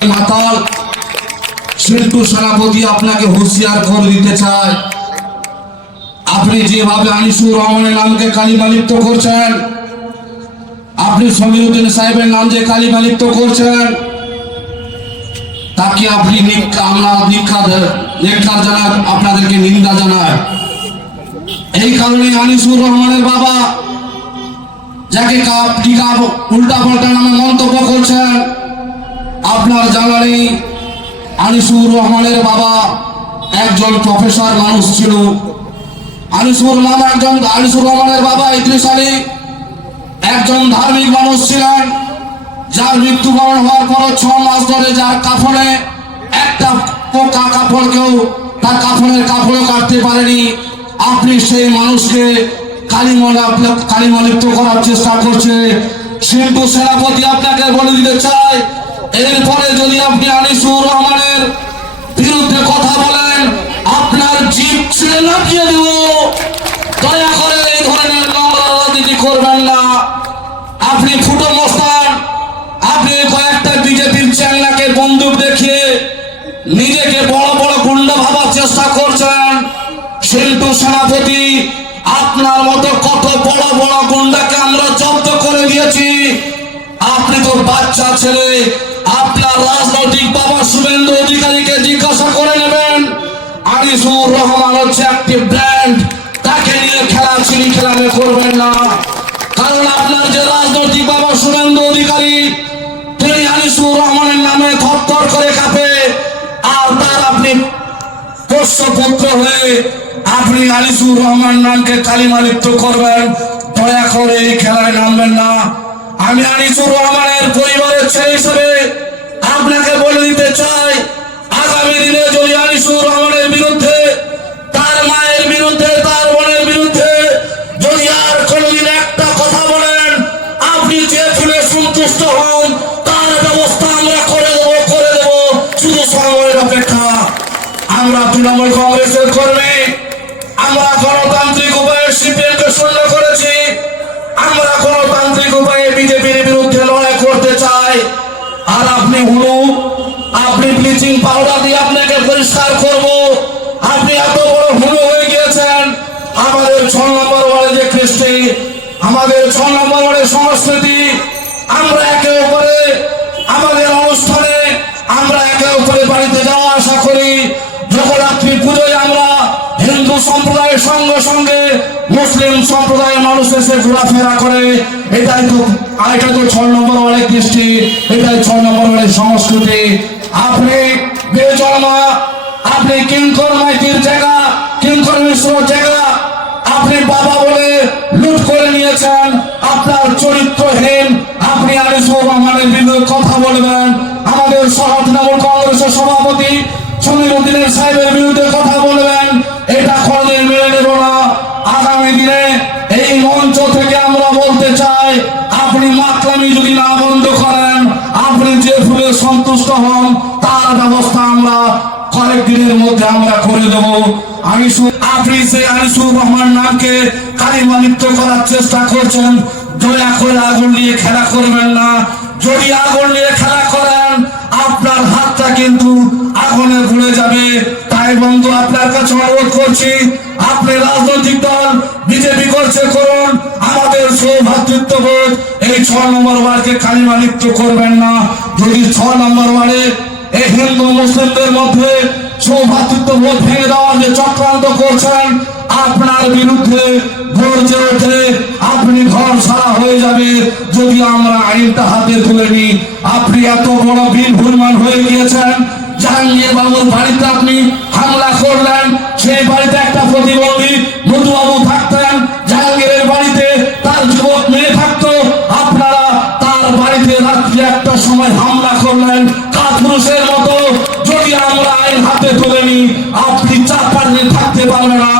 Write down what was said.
মাতাল শিল্টু সেনাপতি আপনাকে হুঁশিয়ার করে দিতে চায়। আপনি যেভাবে আনিসুর রহমানের নামকে কালিমালিপ্ত করছেন, আপনি সমীরুদ্দিন সাহেবের নাম যে কালিমালিপ্ত করছেন, তাকে আপনি আমরা নিকা নিকার জানার আপনাদেরকে নিন্দা জানায়। এই কারণে আনিসুর রহমানের বাবা, যাকে কাপ টিকা উল্টা পাল্টা নামে মন্তব্য করছেন আপনার জানা নেই আনিসুর রহমানের বাবা একজন প্রফেসর মানুষ ছিল। আনিসুর নাম একজন, আনিসুর রহমানের বাবা ইদ্রিস আলী একজন ধার্মিক মানুষ ছিলেন, যার মৃত্যুবরণ হওয়ার পর ছ মাস ধরে যার কাফনে একটা পোকা কাপড় কেউ তার কাফনের কাপড়ও কাটতে পারেনি। আপনি সেই মানুষকে কালিমলা কালিমলিপ্ত করার চেষ্টা করছে। শিল্পু সেনাপতি আপনাকে বলে দিতে চাই এরপরে যদি আপনি আনিসুর রহমানের বিরুদ্ধে কথা বলেন, আপনার জিপ ছেড়ে লাফিয়ে দেব। দয়া করে এই ধরনের নোংরা রাজনীতি করবেন না। আপনি ফুটো মস্তান, আপনি কয়েকটা বিজেপির চ্যাংলাকে বন্দুক দেখিয়ে নিজেকে বড় বড় গুন্ডা ভাবার চেষ্টা করছেন। শিল্পু সেনাপতি, আপনার মতো কত বড় বড় গুন্ডাকে আমরা জব্দ করে দিয়েছি। আপনি তো বাচ্চা ছেলে রাজনৈতিক বাবা শুভেন্দু অধিকারীকে জিজ্ঞাসা করে নেবেন, আনিসুর রহমান হচ্ছে একটি ব্র্যান্ড, তাকে নিয়ে খেলা ছিনি খেলামে করবেন না। কারণ আপনার যে রাজনৈতিক বাবা শুভেন্দু অধিকারী, তিনি আনিসুর রহমানের নামে থরথর করে কাঁপে, আর তার আপনি পোষ্যপুত্র হয়ে আপনি আনিসুর রহমান নামকে কালিমালিপ্ত করবেন, দয়া করে এই খেলায় নামবেন না। আমি আনিসুর রহমানের পরিবারের ছেলে হিসেবে আপনাকে বলে দিতে চাই, আগামী দিনে যদি আনিসুর রহমানের বিরুদ্ধে, তার মায়ের বিরুদ্ধে, তার বোনের বিরুদ্ধে যদি আর কোনোদিন একটা কথা বলেন, আপনি যে ফুলে সন্তুষ্ট হন, তার ব্যবস্থা আমরা করে দেবো করে দেবো। শুধু সময়ের অপেক্ষা। আমরা তৃণমূল কংগ্রেসের কর্মী, আমরা গণতান্ত্রিক উপায়ে সিপিএমকে শূন্য করেছি, আমরা গণতান্ত্রিক উপায়ে বিজেপির বিরুদ্ধে আপনি হুলু আপনি ব্লিচিং পাউডার দিয়ে আপনাকে পরিষ্কার করব। আপনি এত বড় হুলু হয়ে গিয়েছেন। আমাদের ছ নম্বর ওয়ার্ডে যে কৃষ্টি, আমাদের ছ নম্বর ওয়ার্ডের সংস্কৃতি, আমরা একে অপরে আমাদের অনুষ্ঠানে আমরা একে অপরে বাড়িতে যাওয়া আশা করি জগদ্ধাত্রী পুজোয় আমরা হিন্দু সম্প্রদায়ের সঙ্গে সঙ্গে মুসলিম সম্প্রদায়ের মানুষ এসে ঘোরাফেরা করে। এটাই তো আর এটা তো ছ নম্বর অনেক দৃষ্টি। এটাই ছ নম্বর অনেক সংস্কৃতি। আপনি বেজন্মা, আপনি কিঙ্কর মাইতির জায়গা, কিঙ্কর মিশ্র জায়গা, আপনি বাবা বলে লুট করে নিয়েছেন। আপনার চরিত্রহীন, আপনি আনিসুর রহমানের বিরুদ্ধে কথা বলবেন। আমাদের সহ তৃণমূল কংগ্রেসের সভাপতি সমীর উদ্দিনের সাহেবের মধ্যে আমরা করে দেব। আমি আপনি আনিসুর রহমান নামকে করার চেষ্টা করছেন। দয়া করে আগুন নিয়ে খেলা করবেন না। যদি আগুন নিয়ে খেলা করেন, আপনার হাতটা কিন্তু আগুনে যাবে। তাই বন্ধু, আপনার কাছে অনুরোধ করছি, আপনি রাজনৈতিক দল, বিজেপি করছে, করুন। আমাদের সৌভাতৃত্ববোধ এই ছ নম্বর ওয়ার্ডকে কালিমালিপ্ত করবেন না। যদি ছ নম্বর ওয়ার্ডে এই হিন্দু মুসলিমদের মধ্যে সৌভাতৃত্ব বোধ ভেঙে দেওয়ার যে চক্রান্ত করছেন, আপনার বিরুদ্ধে আপনি ঘর সারা হয়ে যাবে। যদি আমরা আইনটা হাতে তুলে নিই, আপনি এত বড় বীর ভুলমান হয়ে গিয়েছেন হামলা করলেন, সেই বাড়িতে একটা প্রতিবন্ধী মধুবাবু থাকতেন, জাহাঙ্গীরের বাড়িতে তার যুবক মেয়ে থাকতো, আপনারা তার বাড়িতে রাত্রি একটা সময় হামলা করলেন, কাপুরুষের মতো আমরা আইন হাতে তুলে নিই আপনি চার পাঁচ দিন থাকতে পারবে না।